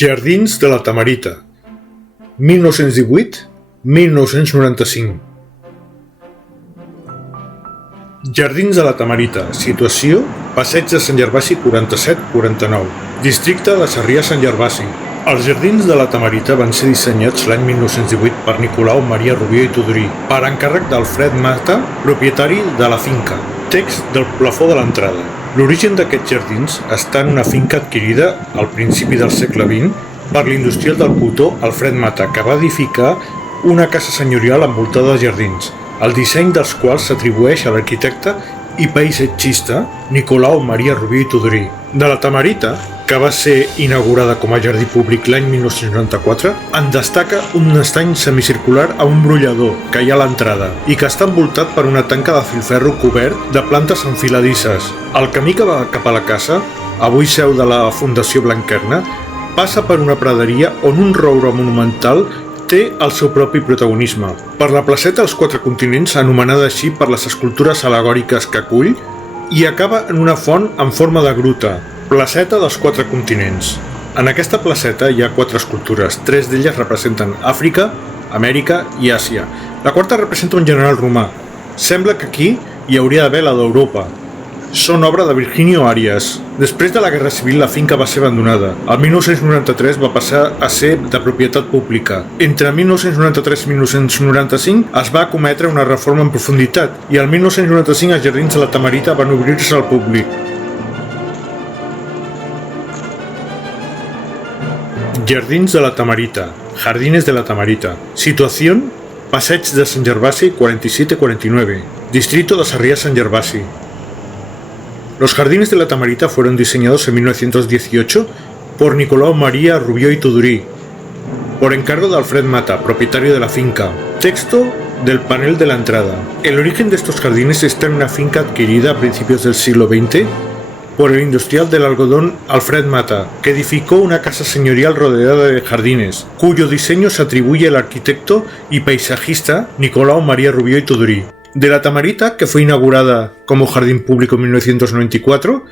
Jardins de la Tamarita, 1918-1995. Jardins de la Tamarita, situació Passeig de Sant Gervasi 47-49, districte de Sarrià-Sant Gervasi. Els Jardins de la Tamarita van ser dissenyats l'any 1918 per Nicolau Maria Rubió i Tudurí, per encàrrec d'Alfred Mata, propietari de la finca. Text del plafó de l'entrada. L'origen d'aquests jardins està en una finca adquirida al principi del segle XX per l'industrial del cotó Alfred Mata, que va edificar una casa senyorial envoltada de jardins, el disseny dels quals s'atribueix a l'arquitecte i paisatgista Nicolau Maria Rubió i Tudurí. De la Tamarita, que va ser inaugurada com a jardí públic l'any 1994, en destaca un estany semicircular amb un brollador que hi ha a l'entrada i que està envoltat per una tanca de filferro cobert de plantes enfiladisses. El camí que va cap a la casa, avui seu de la Fundació Blanquerna, passa per una praderia on un roure monumental té el seu propi protagonisme. Per la placeta dels Quatre Continents, anomenada així per les escultures al·legòriques que acull, i acaba en una font en forma de gruta, placeta dels Quatre Continents. En aquesta placeta hi ha 4 escultures, 3 d'elles representen Àfrica, Amèrica i Àsia. La quarta representa un general romà. Sembla que aquí hi hauria d'haver la d'Europa. Són obra de Virginio Arias. Després de la Guerra Civil la finca va ser abandonada. El 1993 va passar a ser de propietat pública. Entre 1993 i 1995 es va cometre una reforma en profunditat i el 1995 els Jardins de la Tamarita van obrir-se al públic. Jardins de la Tamarita, Jardines de la Tamarita. Situación: Passeig de Sant Gervasi 47-49, distrito de Sarrià-Sant Gervasi. Los Jardines de la Tamarita fueron diseñados en 1918 por Nicolau Maria Rubió y Tudurí, por encargo de Alfred Mata, propietario de la finca. Texto del panel de la entrada. El origen de estos jardines está en una finca adquirida a principios del siglo XX por el industrial del algodón Alfred Mata, que edificó una casa señorial rodeada de jardines, cuyo diseño se atribuye al arquitecto y paisajista Nicolau Maria Rubió y Tudurí. De la Tamarita, que fue inaugurada como jardín público en 1994,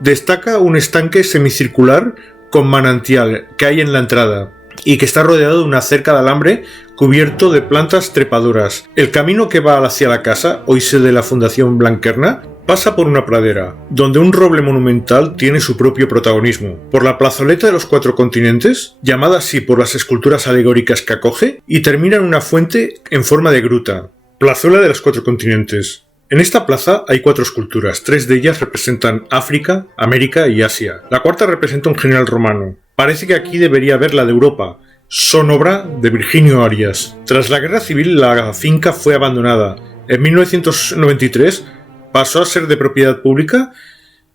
destaca un estanque semicircular con manantial que hay en la entrada y que está rodeado de una cerca de alambre cubierto de plantas trepadoras. El camino que va hacia la casa, hoy sede de la Fundación Blanquerna, pasa por una pradera, donde un roble monumental tiene su propio protagonismo, por la plazoleta de los Cuatro Continentes, llamada así por las esculturas alegóricas que acoge, y termina en una fuente en forma de gruta. Plazuela de los Cuatro Continentes. En esta plaza hay 4 esculturas, 3 de ellas representan África, América y Asia. La cuarta representa un general romano. Parece que aquí debería haber la de Europa. Son obra de Virginio Arias. Tras la Guerra Civil la finca fue abandonada. En 1993 pasó a ser de propiedad pública.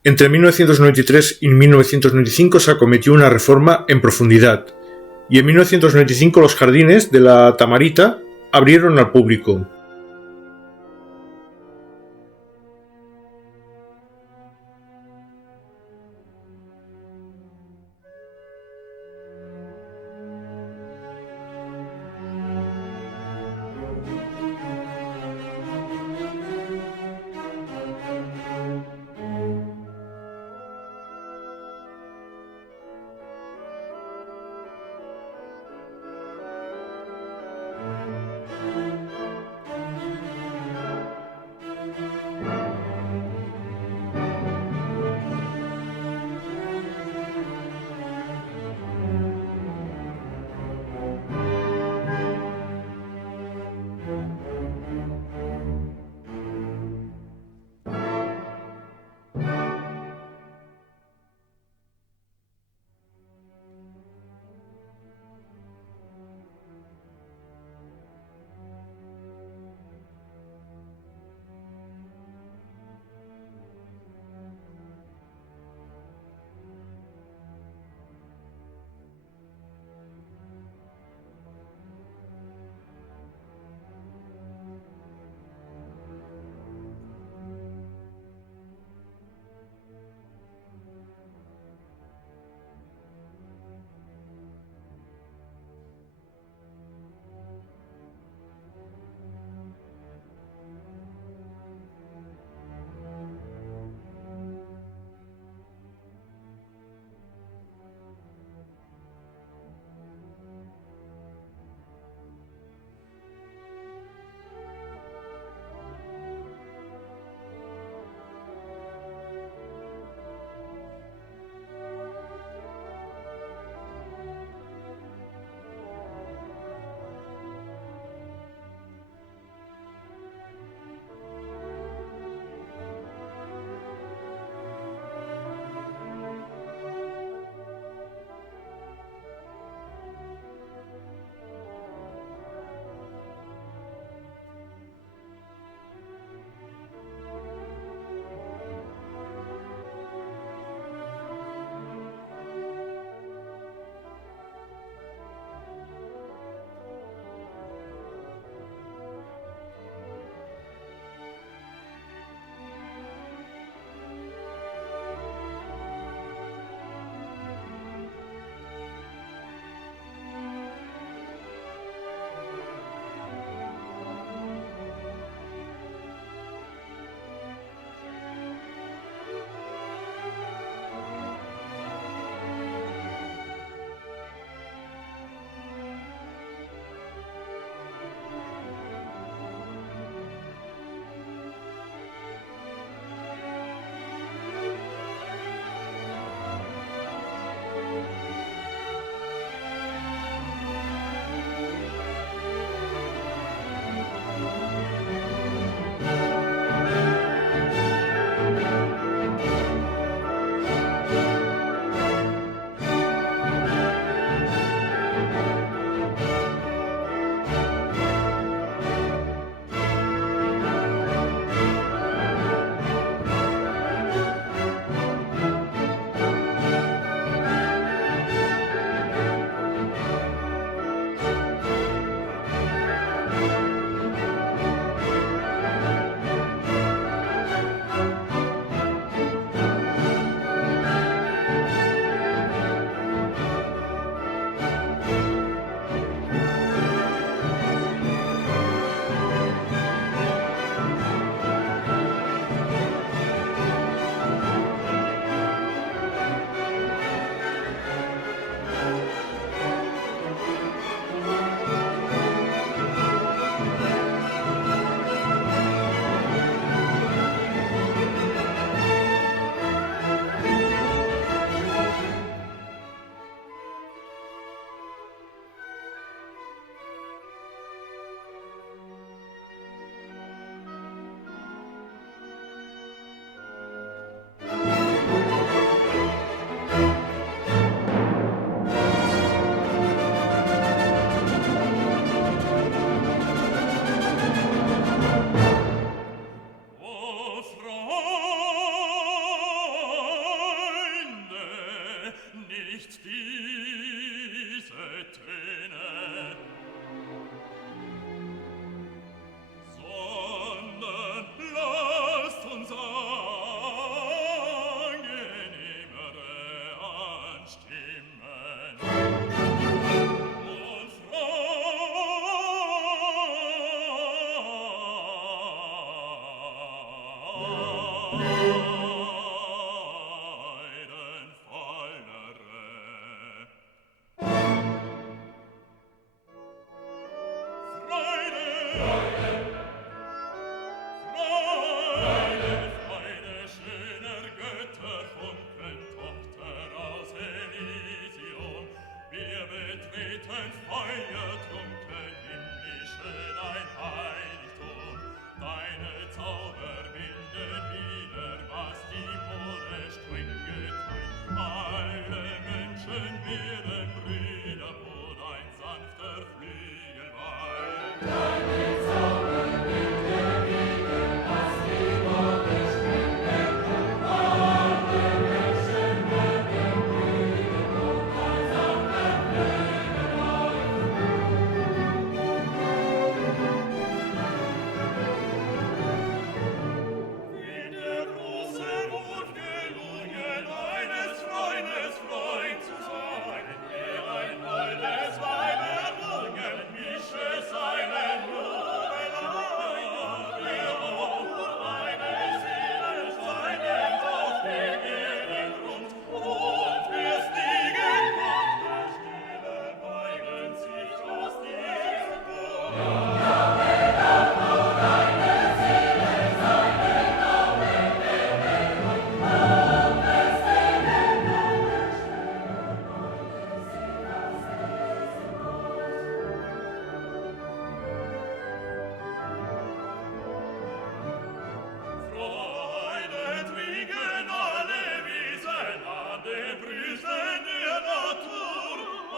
Entre 1993 y 1995 se acometió una reforma en profundidad. Y en 1995 los Jardines de la Tamarita abrieron al público.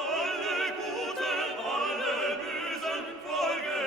Alle guten, alle bösen, folgen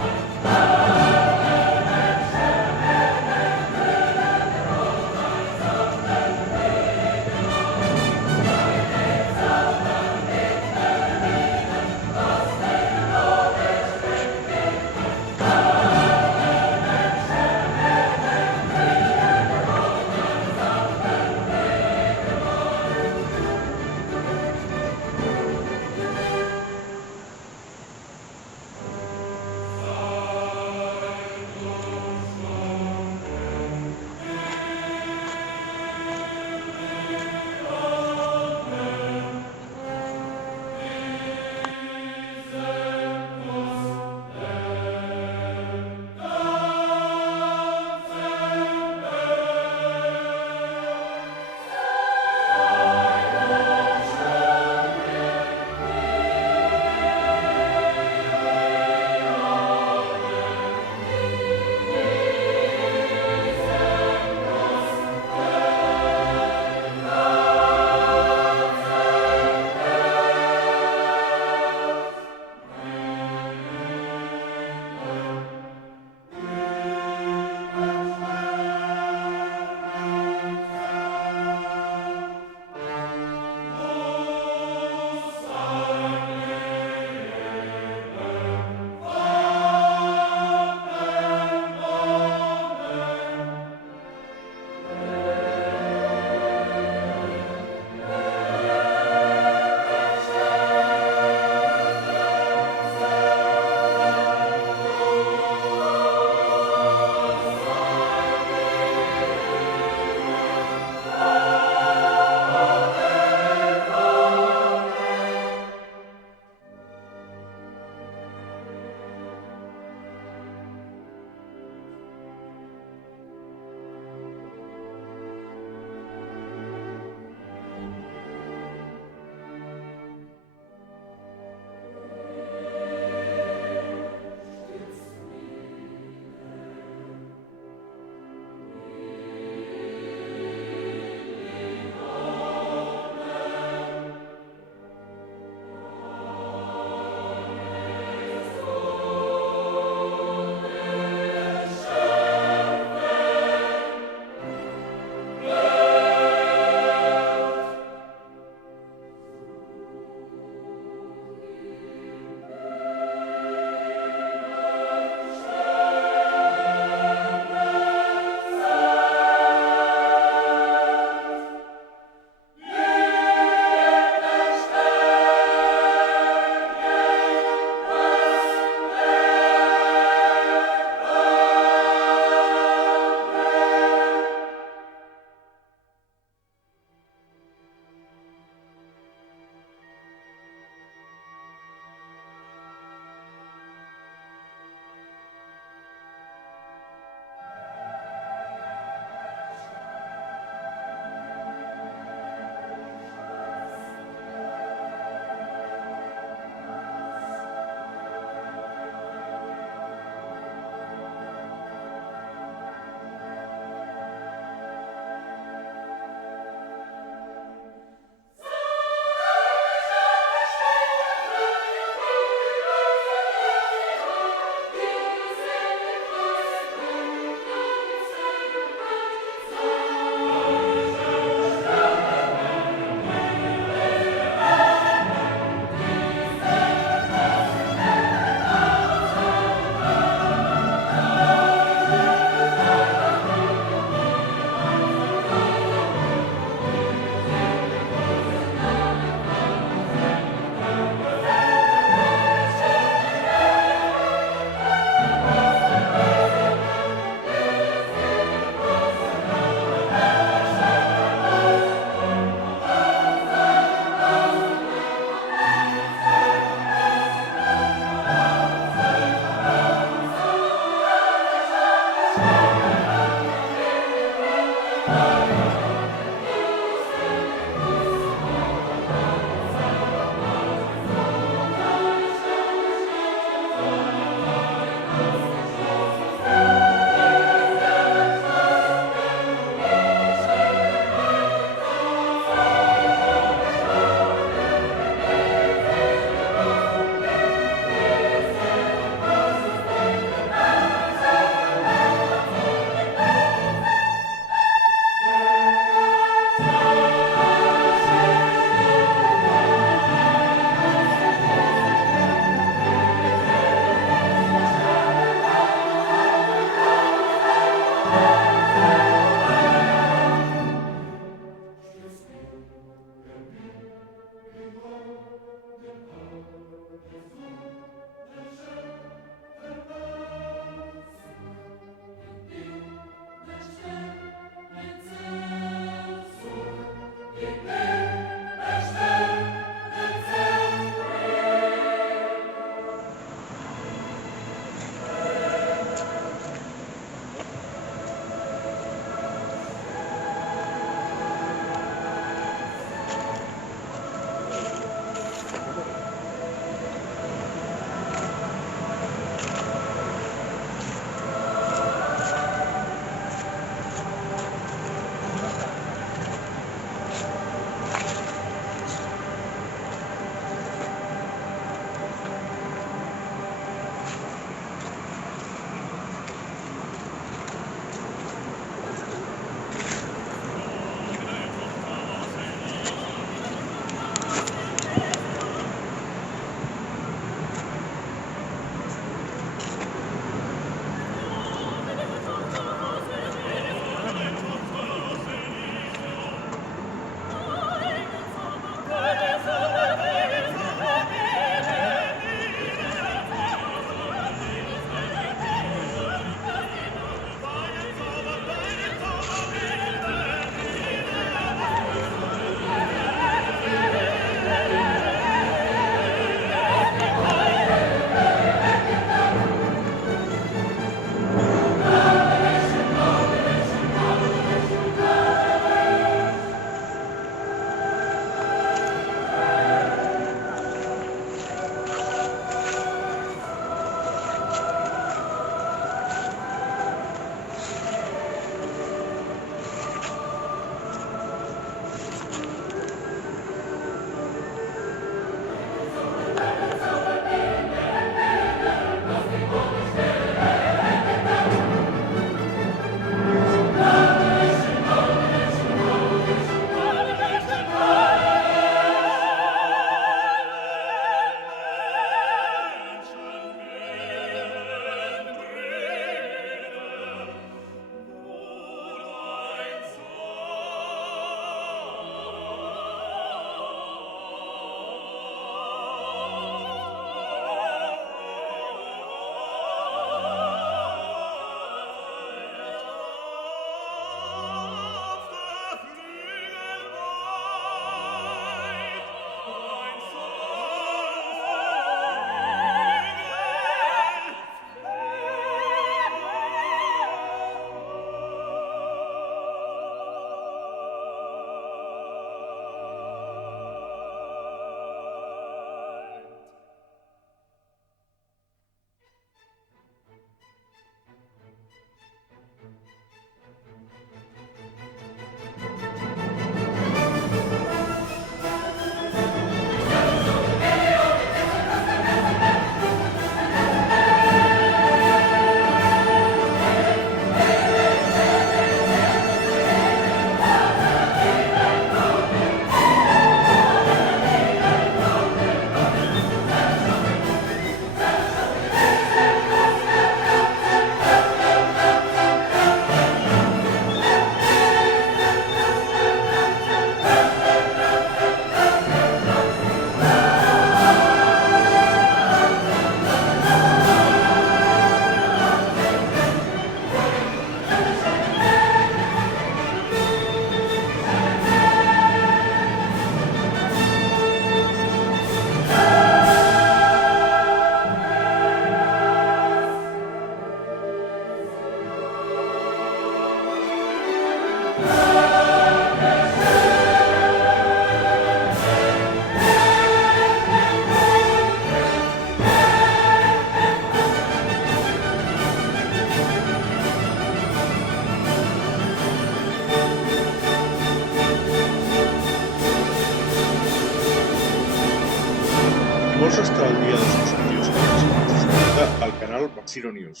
vols estar al dia dels nous vídeos que llançem, subscriu-te al canal Barcino News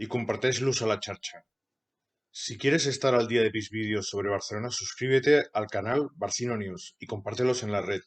y comparteix-los a la xarxa. Si quieres estar al día de mis vídeos sobre Barcelona, suscríbete al canal Barcino News y compártelos en la red.